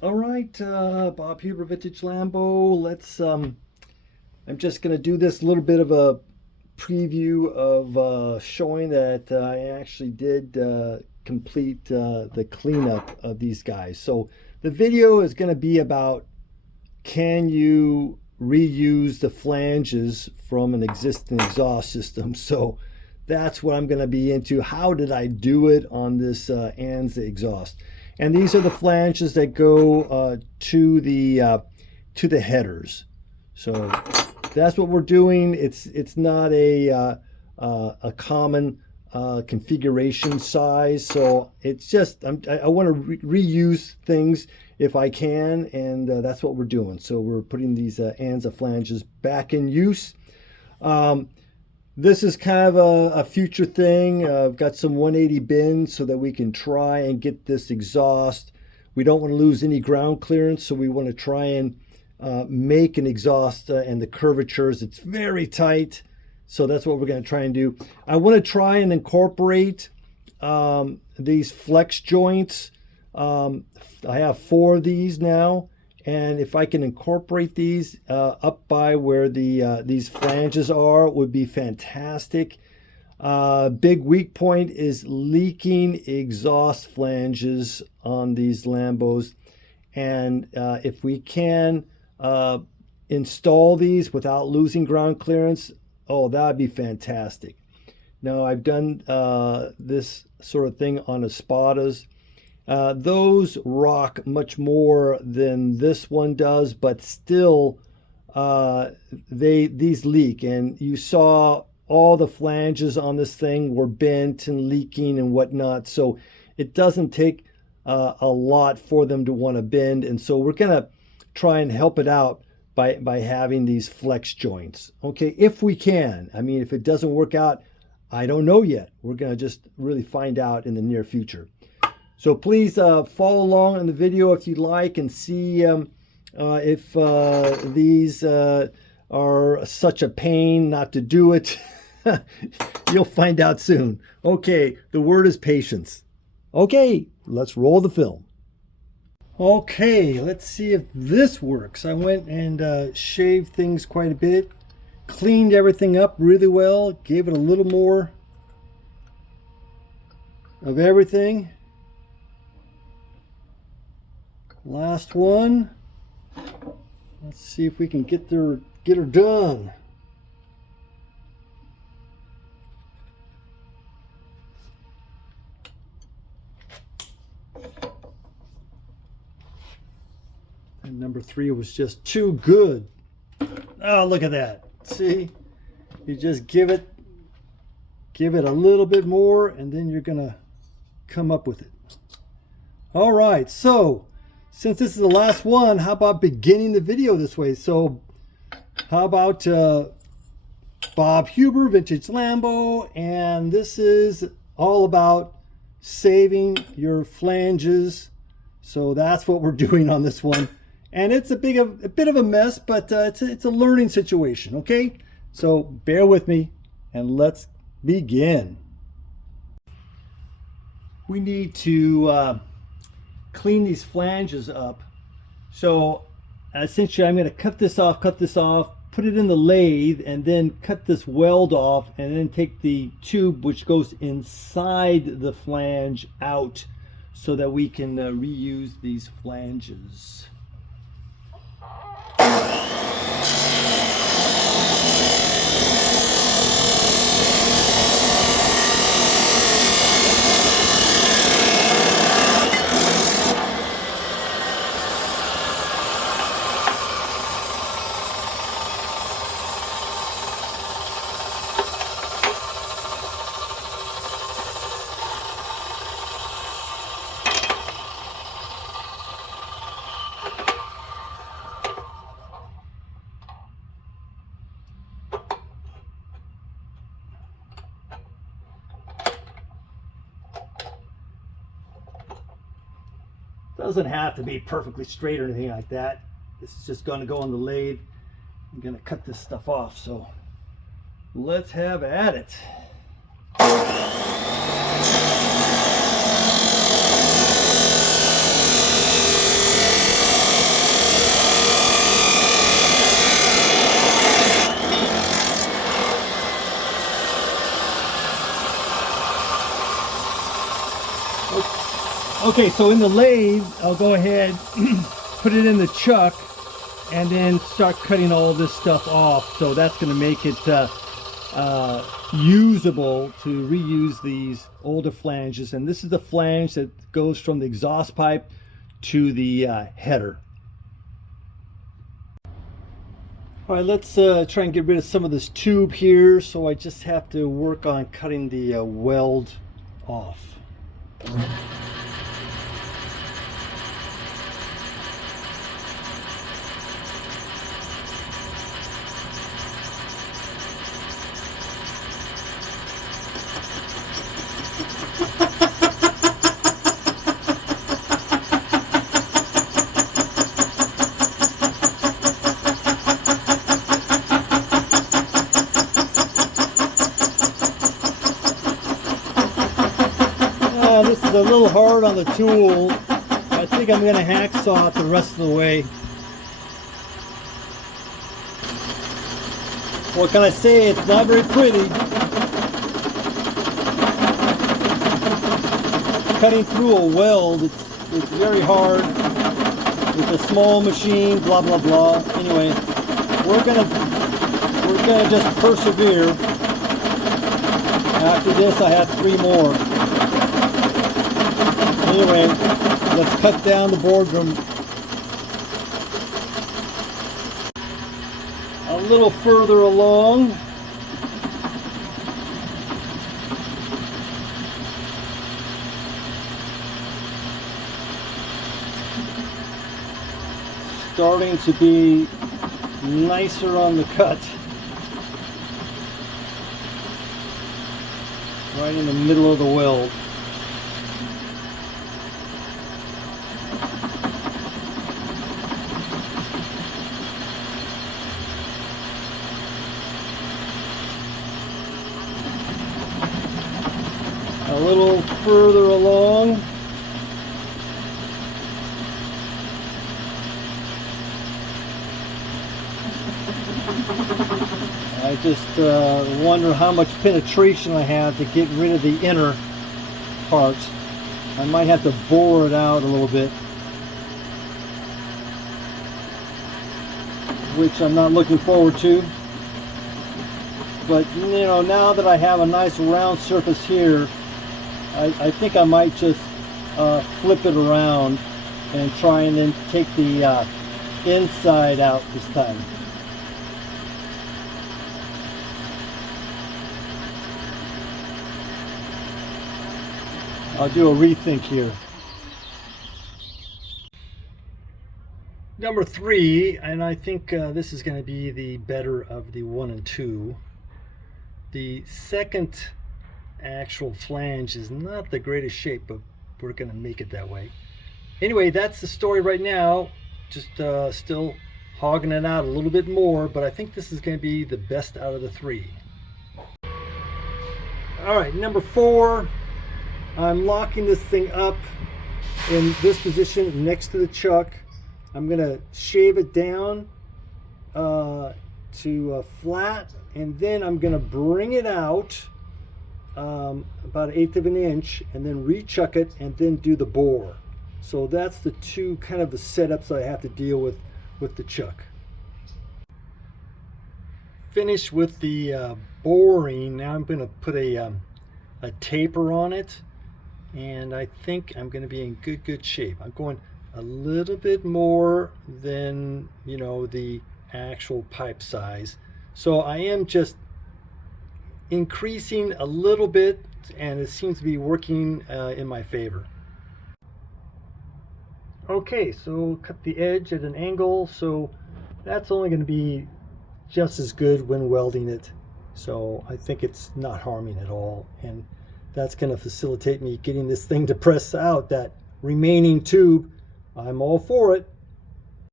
All right, Bob Huber, Vintage Lambo. I'm just going to do this little bit of a preview of showing that I actually did complete the cleanup of these guys. So the video is going to be about, can you reuse the flanges from an existing exhaust system? So that's what I'm going to be into. How did I do it on this Anza exhaust? And these are the flanges that go to the headers. So that's what we're doing. It's not a common configuration size, so it's just I want to reuse things if I can, and that's what we're doing. So we're putting these Anza flanges back in use. This is kind of a future thing. I've got some 180 bins so that we can try and get this exhaust. We don't want to lose any ground clearance, so we want to try and make an exhaust and the curvatures. It's very tight, so that's what we're going to try and do. I want to try and incorporate these flex joints. I have 4 of these now, and if I can incorporate these up by where these flanges are, it would be fantastic. Big weak point is leaking exhaust flanges on these Lambos, and if we can install these without losing ground clearance, oh, that would be fantastic. Now, I've done this sort of thing on Espadas. Those rock much more than this one does, but still these leak, and you saw all the flanges on this thing were bent and leaking and whatnot, so it doesn't take a lot for them to want to bend, and so we're gonna try and help it out by having these flex joints. Okay, if we can. I mean, if it doesn't work out, I don't know yet. We're gonna just really find out in the near future. So please follow along in the video if you'd like, and see if these are such a pain not to do it. You'll find out soon. Okay, the word is patience. Okay, let's roll the film. Okay, let's see if this works. I went and shaved things quite a bit, cleaned everything up really well, gave it a little more of everything. Last one. Let's see if we can get her done. And number 3 was just too good. Oh, look at that. See? You just give it a little bit more, and then you're gonna come up with it. All right, so since this is the last one, how about beginning the video this way? So how about Bob Huber, Vintage Lambo, and this is all about saving your flanges. So that's what we're doing on this one. And it's a bit of a mess, but it's a learning situation, okay? So bear with me, and let's begin. We need to clean these flanges up. So essentially I'm going to cut this off, put it in the lathe, and then cut this weld off, and then take the tube which goes inside the flange out so that we can reuse these flanges. Doesn't have to be perfectly straight or anything like that. This is just going to go on the lathe. I'm going to cut this stuff off, so let's have at it. Okay, so in the lathe, I'll go ahead, put it in the chuck, and then start cutting all this stuff off. So that's going to make it usable to reuse these older flanges. And this is the flange that goes from the exhaust pipe to the header. All right, let's try and get rid of some of this tube here. So I just have to work on cutting the weld off. This is a little hard on the tool. I think I'm going to hacksaw it the rest of the way. What can I say? It's not very pretty. Cutting through a weld, it's very hard. It's a small machine, blah blah blah. Anyway, we're gonna just persevere. After this, I have 3 more. Anyway, let's cut down the boardroom. A little further along. Starting to be nicer on the cut. Right in the middle of the weld. A little further along. I just wonder how much penetration I have to get rid of the inner part. I might have to bore it out a little bit, which I'm not looking forward to. But you know, now that I have a nice round surface here, I think I might just flip it around and try and then take the inside out this time. I'll do a rethink here. Number 3, and I think this is going to be the better of the 1 and 2. The second actual flange is not the greatest shape, but we're going to make it that way. Anyway, that's the story right now. Just still hogging it out a little bit more, but I think this is going to be the best out of the 3. All right, number 4. I'm locking this thing up in this position next to the chuck. I'm going to shave it down to flat, and then I'm going to bring it out about 1/8 of an inch, and then rechuck it, and then do the bore. So that's the 2 kind of the setups I have to deal with the chuck. Finish with the boring. Now I'm going to put a taper on it. And I think I'm going to be in good shape. I'm going a little bit more than, you know, the actual pipe size. So I am just increasing a little bit, and it seems to be working in my favor. Okay, so cut the edge at an angle, so that's only going to be just as good when welding it. So I think it's not harming at all, and that's going to facilitate me getting this thing to press out that remaining tube. I'm all for it.